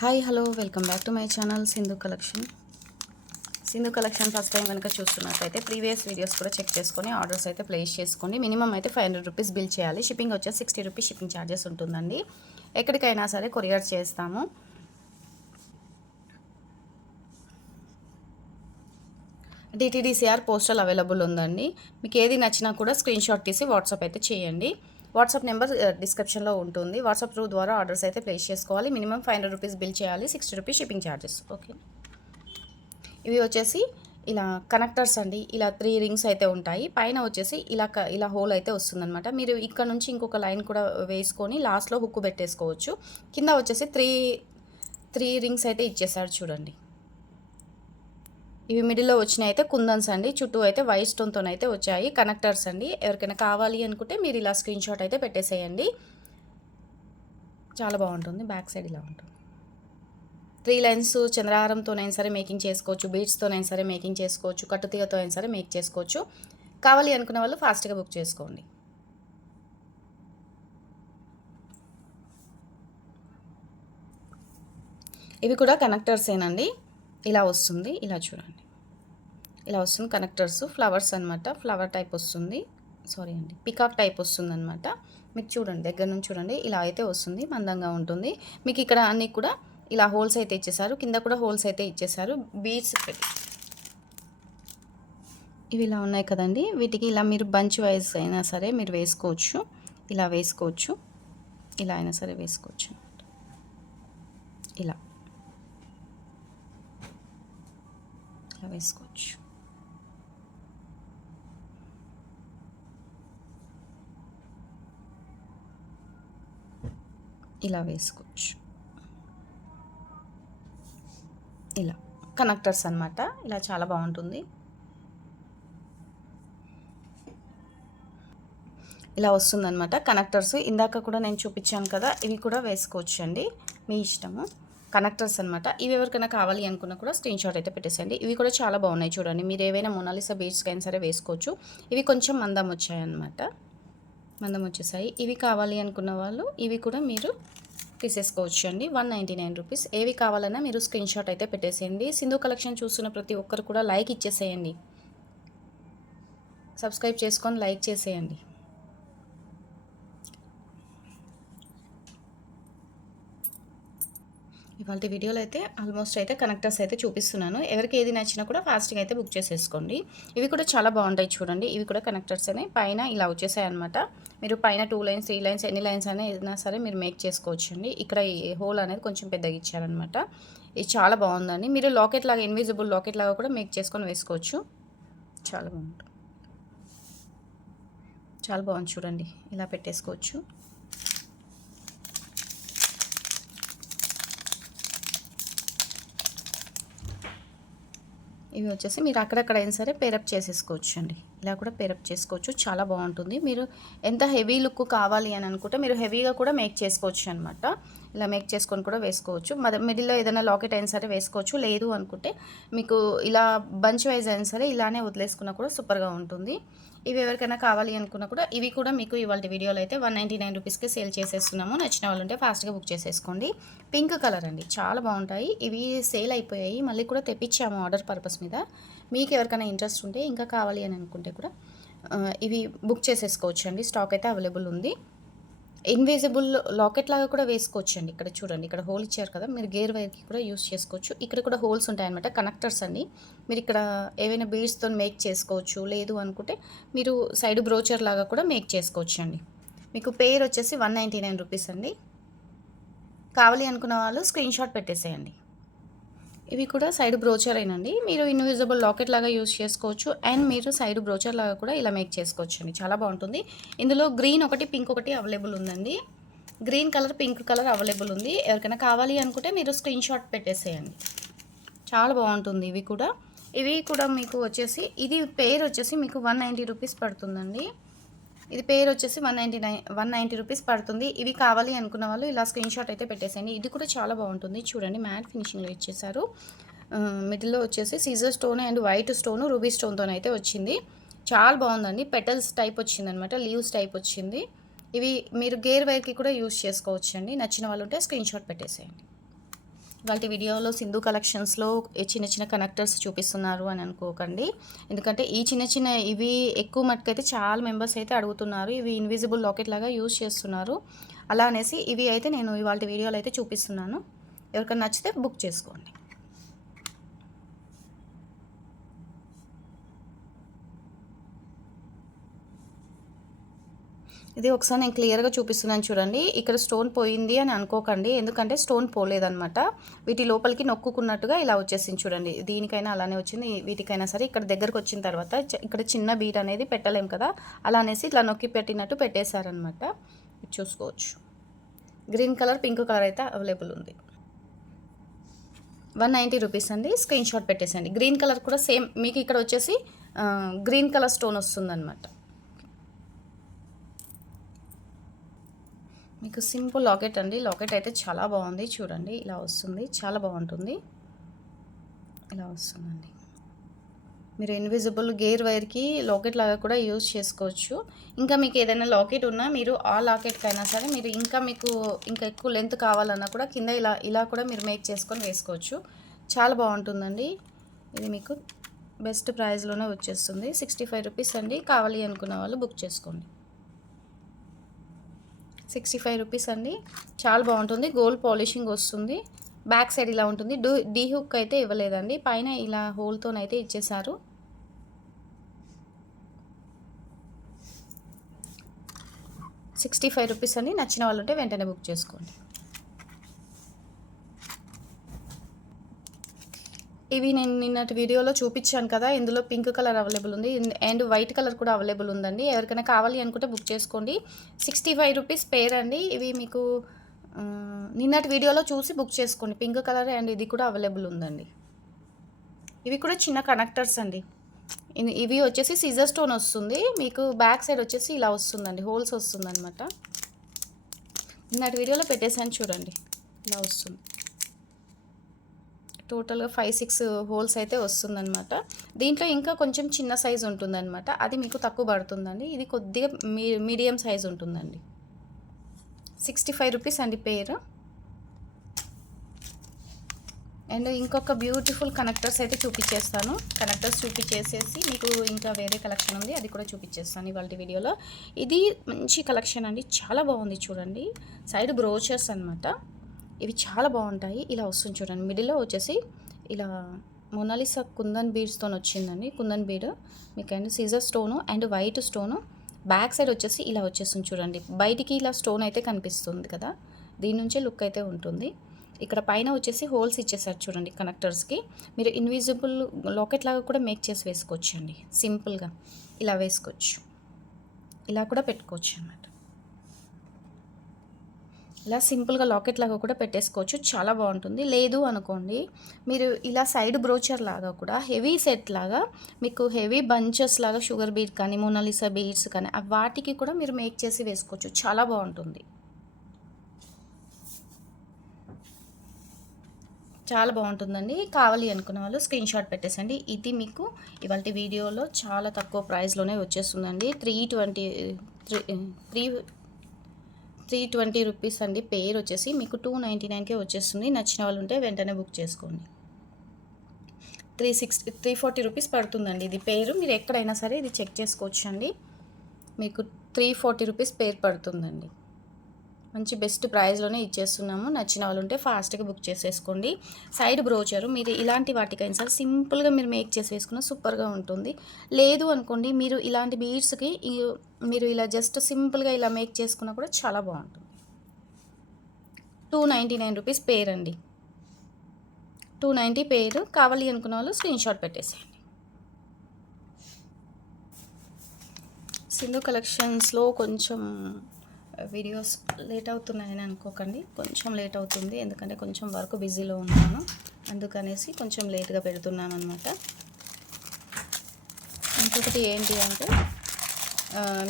Hi hello welcome back to my channel Sindhu collection first time కనుక చూస్తున్నట్లయితే previous videos కూడా check చేసుకొని orders అయితే ప్లేస్ చేసుకోండి. మినిమం అయితే 500 రూపీస్ బిల్ చేయాలి. షిప్పింగ్ వచ్చేసి 60 రూపీస్ షిప్పింగ్ ఛార్జెస్ ఉంటుందండి. ఎక్కడికైనా సరే కొరియర్ చేస్తాము. DTDCR పోస్టల్ అవైలబుల్ ఉందండి. మీకు ఏది నచ్చినా కూడా స్క్రీన్ షాట్ తీసి వాట్సాప్ అయితే చేయండి. వాట్సాప్ నెంబర్ డిస్క్రిప్షన్లో ఉంటుంది. వాట్సాప్ త్రూ ద్వారా ఆర్డర్స్ అయితే ప్లేస్ చేసుకోవాలి. మినిమం 500 రూపీస్ బిల్ చేయాలి. 60 రూపీస్ షిప్పింగ్ ఛార్జెస్. ఓకే, ఇవి వచ్చేసి ఇలా కనెక్టర్స్ అండి. ఇలా 3 రింగ్స్ అయితే ఉంటాయి. పైన వచ్చేసి ఇలా హోల్ అయితే వస్తుందన్నమాట. మీరు ఇక్కడ నుంచి ఇంకొక లైన్ కూడా వేసుకొని లాస్ట్లో హుక్ పెట్టేసుకోవచ్చు. కింద వచ్చేసి త్రీ రింగ్స్ అయితే ఇచ్చేసారు చూడండి. ఇవి మిడిల్లో వచ్చినాయి అయితే కుందన్స్ అండి. చుట్టూ అయితే వైట్ స్టోన్తో అయితే వచ్చాయి కనెక్టర్స్ అండి. ఎవరికైనా కావాలి అనుకుంటే మీరు ఇలా స్క్రీన్ షాట్ అయితే పెట్టేసేయండి. చాలా బాగుంటుంది. బ్యాక్ సైడ్ ఇలా ఉంటుంది. 3 లైన్స్ చంద్రహారంతోనైనా సరే మేకింగ్ చేసుకోవచ్చు, బీడ్స్తోనైనా సరే మేకింగ్ చేసుకోవచ్చు, కట్టుతీగతో అయినా సరే మేక్ చేసుకోవచ్చు. కావాలి అనుకున్న వాళ్ళు ఫాస్ట్గా బుక్ చేసుకోండి. ఇవి కూడా కనెక్టర్సేనండి. ఇలా వస్తుంది. ఇలా చూడండి, ఇలా వస్తుంది కనెక్టర్స్. ఫ్లవర్స్ అనమాట. ఫ్లవర్ టైప్ వస్తుంది. సారీ అండి, పికాక్ టైప్ వస్తుంది అనమాట. మీకు చూడండి, దగ్గర నుంచి చూడండి. ఇలా అయితే వస్తుంది, మందంగా ఉంటుంది. మీకు ఇక్కడ అన్నీ కూడా ఇలా హోల్స్ అయితే ఇచ్చేసారు. కింద కూడా హోల్స్ అయితే ఇచ్చేసారు. బీడ్స్ ఇవి ఇలా ఉన్నాయి కదండి. వీటికి ఇలా మీరు బంచ్ వైజ్ అయినా సరే మీరు వేసుకోవచ్చు. ఇలా వేసుకోవచ్చు, ఇలా అయినా సరే వేసుకోవచ్చు. ఇలా వేసుకోవచ్చు. ఇలా వేసుకోవచ్చు. ఇలా కనెక్టర్స్ అనమాట. ఇలా చాలా బాగుంటుంది. ఇలా వస్తుందన్నమాట కనెక్టర్స్. ఇందాక కూడా నేను చూపించాను కదా, ఇవి కూడా వేసుకోవచ్చు అండి, మీ ఇష్టము. కనెక్టర్స్ అనమాట. ఇవి ఎవరికైనా కావాలి అనుకున్నా కూడా స్క్రీన్ షాట్ అయితే పెట్టేసేయండి. ఇవి కూడా చాలా బాగున్నాయి చూడండి. మీరు ఏవైనా మొనాలిసా బీడ్స్కి అయినా సరే వేసుకోవచ్చు. ఇవి కొంచెం మందం వచ్చాయన్నమాట, మందం వచ్చేసాయి. ఇవి కావాలి అనుకున్న వాళ్ళు ఇవి కూడా మీరు తీసేసుకోవచ్చు అండి. 199 రూపీస్. ఏవి కావాలన్నా మీరు స్క్రీన్ షాట్ అయితే పెట్టేసేయండి. సింధు కలెక్షన్ చూస్తున్న ప్రతి ఒక్కరు కూడా లైక్ ఇచ్చేసేయండి. సబ్స్క్రైబ్ చేసుకొని లైక్ చేసేయండి. ఇవాళ వీడియోలో అయితే ఆల్మోస్ట్ అయితే కనెక్టర్స్ అయితే చూపిస్తున్నాను. ఎవరికి ఏది నచ్చినా కూడా ఫాస్ట్గా అయితే బుక్ చేసేసుకోండి. ఇవి కూడా చాలా బాగుంటాయి చూడండి. ఇవి కూడా కనెక్టర్స్ అనే పైన ఇలా వచ్చేసాయి అనమాట. మీరు పైన 2 లైన్స్ 3 లైన్స్ ఎన్ని లైన్స్ అయినా ఏదైనా సరే మీరు మేక్ చేసుకోవచ్చు అండి. ఇక్కడ ఈ హోల్ అనేది కొంచెం పెద్దగా ఇచ్చారనమాట. ఇది చాలా బాగుందండి. మీరు లాకెట్ లాగా ఇన్విజిబుల్ లాకెట్ లాగా కూడా మేక్ చేసుకొని వేసుకోవచ్చు. చాలా బాగుంటుంది. చాలా బాగుంది చూడండి. ఇలా పెట్టేసుకోవచ్చు. ఇవి వచ్చేసి మీరు అక్కడక్కడ అయినా సరే పేరప్ చేసేసుకోవచ్చు అండి. ఇలా కూడా పేరప్ చేసుకోవచ్చు. చాలా బాగుంటుంది. మీరు ఎంత హెవీ లుక్ కావాలి అని అనుకుంటే మీరు హెవీగా కూడా మేక్ చేసుకోవచ్చు అనమాట. ఇలా మేక్ చేసుకొని కూడా వేసుకోవచ్చు. మిడిల్లో ఏదైనా లాకెట్ అయినా సరే వేసుకోవచ్చు. లేదు అనుకుంటే మీకు ఇలా బంచ్ వైజ్ అయినా సరే ఇలానే వదిలేసుకున్నా కూడా సూపర్గా ఉంటుంది. ఇవి ఎవరికైనా కావాలి అనుకున్నా కూడా ఇవి కూడా మీకు ఇవాళ వీడియోలో అయితే 199 రూపీస్కి సేల్ చేసేస్తున్నాము. నచ్చిన వాళ్ళు ఉంటే ఫాస్ట్గా బుక్ చేసేసుకోండి. పింక్ కలర్ అండి, చాలా బాగుంటాయి. ఇవి సేల్ అయిపోయాయి, మళ్ళీ కూడా తెప్పించాము ఆర్డర్ పర్పస్ మీద. మీకు ఎవరికైనా ఇంట్రెస్ట్ ఉంటే ఇంకా కావాలి అని అనుకుంటే కూడా ఇవి బుక్ చేసేసుకోవచ్చు అండి. స్టాక్ అయితే అవైలబుల్ ఉంది. ఇన్విజిబుల్ లాకెట్ లాగా కూడా వేసుకోవచ్చు అండి. ఇక్కడ చూడండి, ఇక్కడ హోల్ ఇచ్చారు కదా, మీరు గేర్ వైర్కి కూడా యూస్ చేసుకోవచ్చు. ఇక్కడ కూడా హోల్స్ ఉంటాయన్నమాట, కనెక్టర్స్ అండి. మీరు ఇక్కడ ఏవైనా బీడ్స్తో మేక్ చేసుకోవచ్చు. లేదు అనుకుంటే మీరు సైడ్ బ్రోచర్ లాగా కూడా మేక్ చేసుకోవచ్చు అండి. మీకు పేర్ వచ్చేసి 199 రూపీస్ అండి. కావాలి అనుకున్న వాళ్ళు స్క్రీన్ షాట్ పెట్టేసేయండి. ఇవి కూడా సైడ్ బ్రోచర్ అయినండి. మీరు ఇన్విజిబుల్ లాకెట్ లాగా యూస్ చేసుకోవచ్చు. అండ్ మీరు సైడ్ బ్రోచర్ లాగా కూడా ఇలా మేక్ చేసుకోవచ్చు అండి. చాలా బాగుంటుంది. ఇందులో గ్రీన్ ఒకటి పింక్ ఒకటి అవైలబుల్ ఉందండి. Green colour pink colour available ఉంది. ఎవరికైనా కావాలి అనుకుంటే మీరు స్క్రీన్ షాట్ పెట్టేసేయండి. చాలా బాగుంటుంది. ఇవి కూడా మీకు వచ్చేసి ఇది పేర్ వచ్చేసి మీకు 190 రూపీస్ పడుతుందండి. ఇది పేరు వచ్చేసి 190 రూపీస్ పడుతుంది. ఇవి కావాలి అనుకున్న వాళ్ళు ఇలా స్క్రీన్ షాట్ అయితే పెట్టేసేయండి. ఇది కూడా చాలా బాగుంటుంది చూడండి. మ్యాట్ ఫినిషింగ్లో ఇచ్చేసారు. మిడిల్లో వచ్చేసి సీజర్ stone and white stone ruby స్టోన్తో అయితే వచ్చింది. చాలా బాగుందండి. పెటల్స్ టైప్ వచ్చింది అనమాట, లీవ్స్ టైప్ వచ్చింది. ఇవి మీరు గేర్ వైర్కి కూడా యూస్ చేసుకోవచ్చు అండి. నచ్చిన వాళ్ళు ఉంటే స్క్రీన్ షాట్ పెట్టేసేయండి. వాళ్ళ వీడియోలో సింధు కలెక్షన్స్లో చిన్న చిన్న కనెక్టర్స్ చూపిస్తున్నారు అని అనుకోకండి. ఎందుకంటే ఈ చిన్న చిన్న ఇవి ఎక్కువ మట్టుకైతే చాలా మెంబర్స్ అయితే అడుగుతున్నారు. ఇవి ఇన్విజిబుల్ లాకెట్ లాగా యూజ్ చేస్తున్నారు. అలా అనేసి ఇవి అయితే నేను ఇవాళ వీడియోలో అయితే చూపిస్తున్నాను. ఎవరికైనా నచ్చితే బుక్ చేసుకోండి. ఇది ఒకసారి నేను క్లియర్గా చూపిస్తున్నాను చూడండి. ఇక్కడ స్టోన్ పోయింది అని అనుకోకండి, ఎందుకంటే స్టోన్ పోలేదన్నమాట. వీటి లోపలికి నొక్కుకున్నట్టుగా ఇలా వచ్చేసింది చూడండి. దీనికైనా అలానే వచ్చింది, వీటికైనా సరే. ఇక్కడ దగ్గరకు వచ్చిన తర్వాత ఇక్కడ చిన్న బీట్ అనేది పెట్టలేం కదా, అలా అనేసి ఇట్లా నొక్కి పెట్టినట్టు పెట్టేశారనమాట. చూసుకోవచ్చు. గ్రీన్ కలర్, పింక్ కలర్ అయితే అవైలబుల్ ఉంది. 190 రూపీస్ అండి. స్క్రీన్ షాట్ పెట్టేసండి. గ్రీన్ కలర్ కూడా సేమ్ మీకు ఇక్కడ వచ్చేసి గ్రీన్ కలర్ స్టోన్ వస్తుందన్నమాట. మీకు సింపుల్ లాకెట్ అండి. లాకెట్ అయితే చాలా బాగుంది చూడండి. ఇలా వస్తుంది, చాలా బాగుంటుంది. ఇలా వస్తుందండి. మీరు ఇన్విజిబుల్ గేర్ వైర్కి లాకెట్ లాగా కూడా యూజ్ చేసుకోవచ్చు. ఇంకా మీకు ఏదైనా లాకెట్ ఉన్నా మీరు ఆ లాకెట్కైనా సరే మీరు మీకు ఇంకా ఎక్కువ లెంత్ కావాలన్నా కూడా కింద ఇలా కూడా మీరు మేక్ చేసుకొని వేసుకోవచ్చు. చాలా బాగుంటుందండి. ఇది మీకు బెస్ట్ ప్రైస్లోనే వచ్చేస్తుంది. 65 రూపీస్ అండి. కావాలి అనుకున్న వాళ్ళు బుక్ చేసుకోండి. 65 రూపీస్ అండి. చాలా బాగుంటుంది. గోల్డ్ పాలిషింగ్ వస్తుంది. బ్యాక్ సైడ్ ఇలా ఉంటుంది. డీ హుక్ అయితే ఇవ్వలేదండి, పైన ఇలా హోల్తోనైతే ఇచ్చేసారు. ₹65 అండి. నచ్చిన వాళ్ళు ఉంటే వెంటనే బుక్ చేసుకోండి. ఇవి నేను నిన్నటి వీడియోలో చూపించాను కదా, ఇందులో పింక్ కలర్ అవైలబుల్ ఉంది అండ్ వైట్ కలర్ కూడా అవైలబుల్ ఉందండి. ఎవరికైనా కావాలి అనుకుంటే బుక్ చేసుకోండి. 65 రూపీస్ పేర్ అండి. ఇవి మీకు నిన్నటి వీడియోలో చూసి బుక్ చేసుకోండి. పింక్ కలర్ అండ్ ఇది కూడా అవైలబుల్ ఉందండి. ఇవి కూడా చిన్న కనెక్టర్స్ అండి. ఇవి వచ్చేసి సీజర్ స్టోన్ వస్తుంది. మీకు బ్యాక్ సైడ్ వచ్చేసి ఇలా వస్తుందండి, హోల్స్ వస్తుంది అనమాట. నిన్నటి వీడియోలో పెట్టేసాను చూడండి, ఇలా వస్తుంది. టోటల్గా 5-6 హోల్స్ అయితే వస్తుందన్నమాట. దీంట్లో ఇంకా కొంచెం చిన్న సైజు ఉంటుందన్నమాట, అది మీకు తక్కువ పడుతుందండి. ఇది కొద్దిగా మీడియం సైజు ఉంటుందండి. 65 రూపీస్ అండి పేరు. అండ్ ఇంకొక బ్యూటిఫుల్ కనెక్టర్స్ అయితే చూపించేస్తాను. కనెక్టర్స్ చూపించేసేసి మీకు ఇంకా వేరే కలెక్షన్ ఉంది, అది కూడా చూపించేస్తాను ఇవాళ వీడియోలో. ఇది మంచి కలెక్షన్ అండి, చాలా బాగుంది చూడండి. సైడ్ బ్రోచర్స్ అనమాట. ఇవి చాలా బాగుంటాయి. ఇలా వస్తుంది చూడండి. మిడిల్లో వచ్చేసి ఇలా మొనాలిసా కుందన్ బీడ్స్తో వచ్చిందండి. కుందన్ బీడ్ మీకు అండ్ సీజర్ stone and white stone. Back side వచ్చేసి ఇలా వచ్చేస్తుంది చూడండి. బయటికి ఇలా స్టోన్ అయితే కనిపిస్తుంది కదా, దీని నుంచే లుక్ అయితే ఉంటుంది. ఇక్కడ పైన వచ్చేసి హోల్స్ ఇచ్చేసారు చూడండి కనెక్టర్స్కి. మీరు ఇన్విజిబుల్ లాకెట్ లాగా కూడా మేక్ చేసి వేసుకోవచ్చు అండి. సింపుల్గా ఇలా వేసుకోవచ్చు, ఇలా కూడా పెట్టుకోవచ్చు అన్నమాట. ఇలా సింపుల్గా లాకెట్ లాగా కూడా పెట్టేసుకోవచ్చు, చాలా బాగుంటుంది. లేదు అనుకోండి మీరు ఇలా సైడ్ బ్రోచర్ లాగా కూడా హెవీ సెట్ లాగా మీకు హెవీ బంచెస్ లాగా షుగర్ బీడ్ కానీ మోనాలిసా బీడ్స్ కానీ వాటికి కూడా మీరు మేక్ చేసి వేసుకోవచ్చు, చాలా బాగుంటుంది. చాలా బాగుంటుందండి. కావాలి అనుకున్న వాళ్ళు స్క్రీన్ షాట్ పెట్టేసండి. ఇది మీకు ఇవాళ వీడియోలో చాలా తక్కువ ప్రైస్లోనే వచ్చేస్తుందండి. 320 రూపీస్ అండి. పేరు వచ్చేసి మీకు 299కే వచ్చేస్తుంది. నచ్చిన వాళ్ళు ఉంటే వెంటనే బుక్ చేసుకోండి. 340 రూపీస్ పడుతుందండి ఇది పేరు. మీరు ఎక్కడైనా సరే ఇది చెక్ చేసుకోవచ్చు అండి. మీకు 340 రూపీస్ పేరు పడుతుందండి. మంచి బెస్ట్ ప్రైస్లోనే ఇచ్చేస్తున్నాము. నచ్చిన వాళ్ళు ఉంటే ఫాస్ట్గా బుక్ చేసేసుకోండి. సైడ్ బ్రోచరు మీరు ఇలాంటి వాటికైనా సరే సింపుల్గా మీరు మేక్ చేసి వేసుకున్న సూపర్గా ఉంటుంది. లేదు అనుకోండి మీరు ఇలాంటి బీడ్స్కి మీరు ఇలా జస్ట్ సింపుల్గా ఇలా మేక్ చేసుకున్నా కూడా చాలా బాగుంటుంది. 299 రూపీస్ పేర్ అండి. 290 పేరు. కావాలి అనుకున్న వాళ్ళు స్క్రీన్ షాట్ పెట్టేసేయండి. సింధు కలెక్షన్స్లో కొంచెం వీడియోస్ లేట్ అవుతున్నాయని అనుకోకండి, కొంచెం లేట్ అవుతుంది. ఎందుకంటే కొంచెం వర్క్ బిజీలో ఉన్నాను, అందుకనేసి కొంచెం లేట్గా పెడుతున్నాను అనమాట. ఇంకొకటి ఏంటి అంటే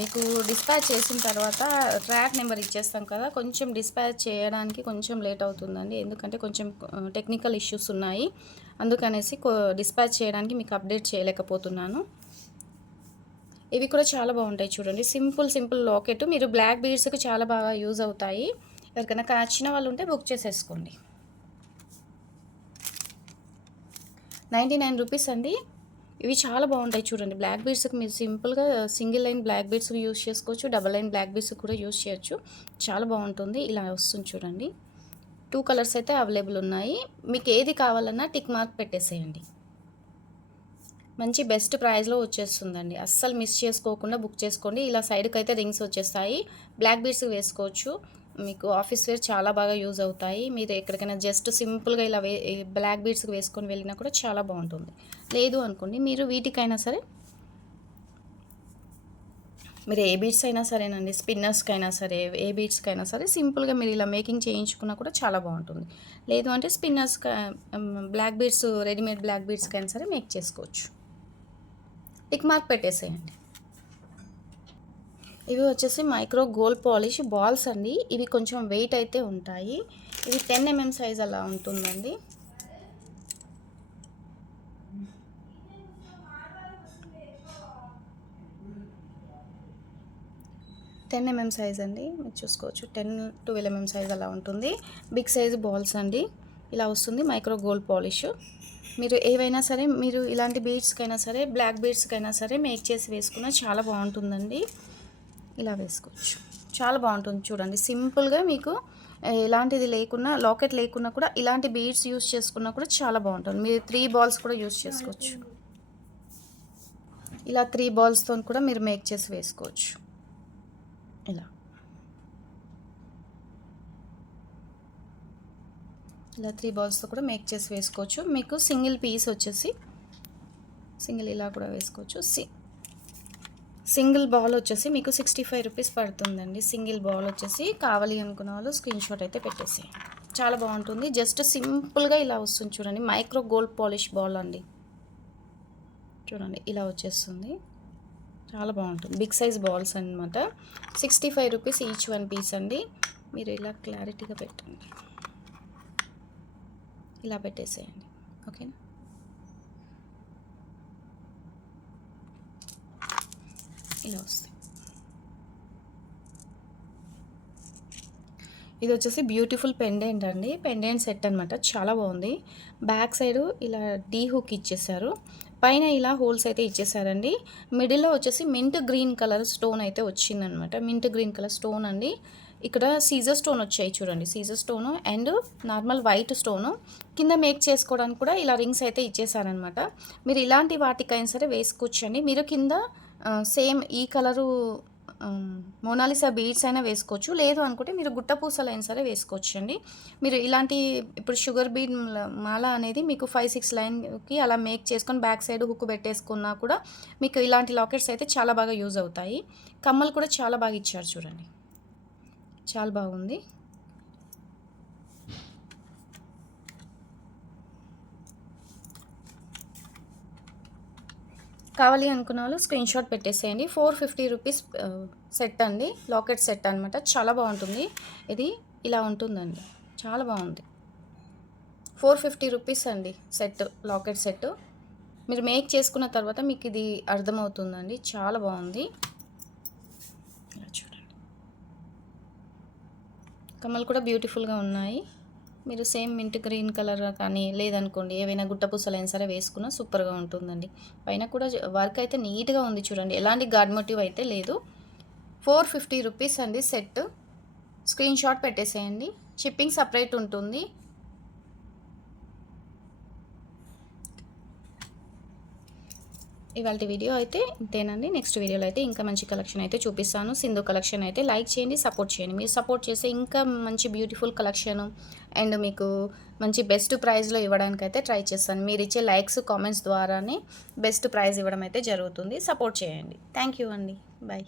మీకు డిస్పాచ్ చేసిన తర్వాత ట్రాక్ నెంబర్ ఇచ్చేస్తాం కదా, కొంచెం డిస్పాచ్ చేయడానికి కొంచెం లేట్ అవుతుందండి. ఎందుకంటే కొంచెం టెక్నికల్ ఇష్యూస్ ఉన్నాయి, అందుకనేసి డిస్పాచ్ చేయడానికి మీకు అప్డేట్ చేయలేకపోతున్నాను. ఇవి కూడా చాలా బాగుంటాయి చూడండి. Simple locket. మీరు బ్లాక్ బీడ్స్కి చాలా బాగా యూజ్ అవుతాయి. ఎవరికైనా నచ్చిన వాళ్ళు ఉంటే బుక్ చేసేసుకోండి. 99 రూపీస్ అండి. ఇవి చాలా బాగుంటాయి చూడండి. బ్లాక్ బీడ్స్కి మీరు సింపుల్గా single line black beads use చేసుకోవచ్చు, డబల్ లైన్ బ్లాక్ బీడ్స్ కూడా యూస్ చేయొచ్చు. చాలా బాగుంటుంది. ఇలా వస్తుంది చూడండి. 2 కలర్స్ అయితే అవైలబుల్ ఉన్నాయి. మీకు ఏది కావాలన్నా టిక్ మార్క్ పెట్టేసేయండి. మంచి బెస్ట్ ప్రైస్లో వచ్చేస్తుందండి. అస్సలు మిస్ చేసుకోకుండా బుక్ చేసుకోండి. ఇలా సైడ్కి అయితే రింగ్స్ వచ్చేస్తాయి. బ్లాక్ బీడ్స్ వేసుకోవచ్చు. మీకు ఆఫీస్ వేర్ చాలా బాగా యూజ్ అవుతాయి. మీరు ఎక్కడికైనా జస్ట్ సింపుల్గా ఇలా బ్లాక్ బీడ్స్కి వేసుకొని వెళ్ళినా కూడా చాలా బాగుంటుంది. లేదు అనుకోండి, మీరు వీటికైనా సరే, మీరు ఏ బీడ్స్ అయినా సరేనండి, స్పిన్నర్స్కి అయినా సరే, ఏ బీడ్స్కి అయినా సరే సింపుల్గా మీరు ఇలా మేకింగ్ చేయించుకున్నా కూడా చాలా బాగుంటుంది. లేదు అంటే spinners black beads, readymade black బీడ్స్కి అయినా సరే మేక్ చేసుకోవచ్చు. టిక్ మార్క్ పెట్టేసేయండి. ఇవి వచ్చేసి మైక్రో గోల్డ్ పాలిష్ బాల్స్ అండి. ఇవి కొంచెం వెయిట్ అయితే ఉంటాయి. ఇవి 10 mm సైజ్ అలా ఉంటుందండి. టెన్ mm సైజ్ అండి. మీరు చూసుకోవచ్చు 10-12 mm సైజ్ అలా ఉంటుంది. బిగ్ సైజ్ బాల్స్ అండి. ఇలా వస్తుంది మైక్రో గోల్డ్ పాలిష్. మీరు ఏవైనా సరే, మీరు ఇలాంటి బీడ్స్కైనా సరే, బ్లాక్ బీడ్స్కైనా సరే మేక్ చేసి వేసుకున్నా చాలా బాగుంటుందండి. ఇలా వేసుకోవచ్చు. చాలా బాగుంటుంది చూడండి. సింపుల్గా మీకు ఎలాంటిది లేకున్నా, లాకెట్ లేకున్నా కూడా ఇలాంటి బీడ్స్ యూస్ చేసుకున్నా కూడా చాలా బాగుంటుంది. మీరు 3 బాల్స్ కూడా యూస్ చేసుకోవచ్చు. ఇలా 3 బాల్స్తో కూడా మీరు మేక్ చేసి వేసుకోవచ్చు. ఇలా 3 బాల్స్తో కూడా మేక్ చేసి వేసుకోవచ్చు. మీకు సింగిల్ పీస్ వచ్చేసి సింగిల్ ఇలా కూడా వేసుకోవచ్చు. సింగిల్ బాల్ వచ్చేసి మీకు 65 రూపీస్ పడుతుందండి. సింగిల్ బాల్ వచ్చేసి కావాలి అనుకున్న వాళ్ళు స్క్రీన్ షాట్ అయితే పెట్టేసి. చాలా బాగుంటుంది. జస్ట్ సింపుల్గా ఇలా వస్తుంది చూడండి. మైక్రో గోల్డ్ పాలిష్ బాల్ అండి. చూడండి ఇలా వచ్చేస్తుంది. చాలా బాగుంటుంది. బిగ్ సైజ్ బాల్స్ అనమాట. 65 రూపీస్ ఈచ్ వన్ పీస్ అండి. మీరు ఇలా క్లారిటీగా పెట్టండి. ఇలా పెట్టేసేయండి. ఓకేనా? ఇలా వస్తాయి. ఇది వచ్చేసి బ్యూటిఫుల్ పెండెంట్ అండి. పెండెంట్ సెట్ అనమాట. చాలా బాగుంది. బ్యాక్ సైడ్ ఇలా డీ హుక్ ఇచ్చేసారు. పైన ఇలా హోల్స్ అయితే ఇచ్చేసారండి. మిడిల్లో వచ్చేసి మింట్ గ్రీన్ కలర్ స్టోన్ అయితే వచ్చిందనమాట. మింట్ గ్రీన్ కలర్ స్టోన్ అండి. ఇక్కడ సీజర్ స్టోన్ వచ్చాయి చూడండి. సీజర్ stone and normal white stone. కింద మేక్ చేసుకోవడానికి కూడా ఇలా రింగ్స్ అయితే ఇచ్చేసారనమాట. మీరు ఇలాంటి వాటికైనా సరే వేసుకోవచ్చండి. మీరు కింద సేమ్ ఈ కలరు మోనాలిసా బీడ్స్ అయినా వేసుకోవచ్చు. లేదు అనుకుంటే మీరు గుట్ట పూసలు అయినా సరే వేసుకోవచ్చు అండి. మీరు ఇలాంటి ఇప్పుడు షుగర్ బీడ్ మాల అనేది మీకు 5-6 లైన్కి అలా మేక్ చేసుకొని బ్యాక్ సైడ్ హుక్ పెట్టేసుకున్నా కూడా మీకు ఇలాంటి లాకెట్స్ అయితే చాలా బాగా యూజ్ అవుతాయి. కమ్మలు కూడా చాలా బాగా ఇచ్చారు చూడండి. చాలా బాగుంది. కావాలి అనుకున్న వాళ్ళు స్క్రీన్ షాట్ పెట్టేసేయండి. 450 రూపీస్ సెట్ అండి. లాకెట్ సెట్ అనమాట. చాలా బాగుంటుంది. ఇది ఇలా ఉంటుందండి. చాలా బాగుంది. 450 రూపీస్ అండి సెట్, లాకెట్ సెట్. మీరు మేక్ చేసుకున్న తర్వాత మీకు ఇది అర్థమవుతుందండి. చాలా బాగుంది. ఇలా చూడండి. కమ్మలు కూడా బ్యూటిఫుల్గా ఉన్నాయి. మీరు సేమ్ మింట్ గ్రీన్ కలర్ కానీ లేదనుకోండి ఏవైనా గుట్ట పూసలైనా సరే వేసుకున్నా సూపర్గా ఉంటుందండి. పైన కూడా వర్క్ అయితే నీట్గా ఉంది చూడండి. ఎలాంటి గాడ్ మోటివ్ అయితే లేదు. 450 రూపీస్ అండి సెట్. స్క్రీన్ షాట్ పెట్టేసేయండి. షిప్పింగ్ సపరేట్ ఉంటుంది. ఇవాళ వీడియో అయితే ఇంతేనండి. నెక్స్ట్ వీడియోలో అయితే ఇంకా మంచి కలెక్షన్ అయితే చూపిస్తాను. సింధు కలెక్షన్ అయితే లైక్ చేయండి, సపోర్ట్ చేయండి. మీరు సపోర్ట్ చేస్తే ఇంకా మంచి బ్యూటిఫుల్ కలెక్షన్ అండ్ మీకు మంచి బెస్ట్ ప్రైస్లో ఇవ్వడానికి అయితే ట్రై చేస్తాను. మీరు ఇచ్చే లైక్స్, కామెంట్స్ ద్వారానే బెస్ట్ ప్రైస్ ఇవ్వడం అయితే జరుగుతుంది. సపోర్ట్ చేయండి. థ్యాంక్ యూ అండి. బాయ్.